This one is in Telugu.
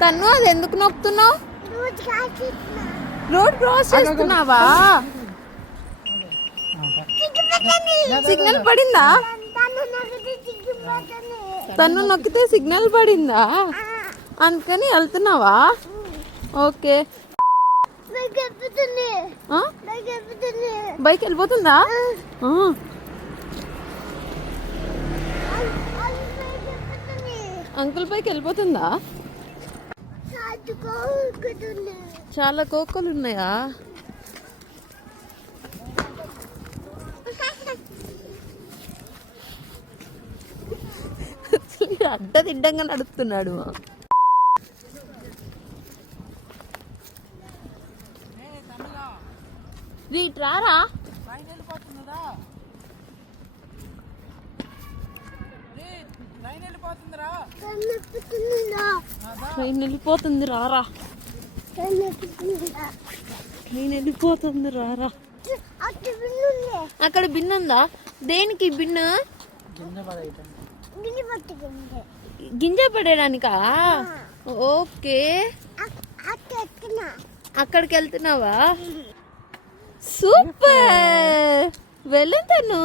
తను అది ఎందుకు నొక్కుతున్నావు? రోడ్ క్రాస్ చేస్తున్నావా? సిగ్నల్ పడిందా? తను నొక్కితే సిగ్నల్ పడిందా? అందుకని వెళ్తున్నావా? ఓకే. బైక్ వెళ్ళిపోతుందా? అంకుల్ పైకి వెళ్ళిపోతుందా? చాలా కోకలు ఉన్నాయా? అడ్డదిడ్డంగా నడుస్తున్నాడు. రారా, ట్రైన్ వెళ్ళిపోతుంది రారా, ట్రైన్ వెళ్ళిపోతుంది రారా. అక్కడ బిన్ను ఉందా? దేనికి బిన్ను? గింజ పడేయడానికా? ఓకే, అక్కడికి వెళ్తున్నావా? సూపర్, వెళ్ళతాను.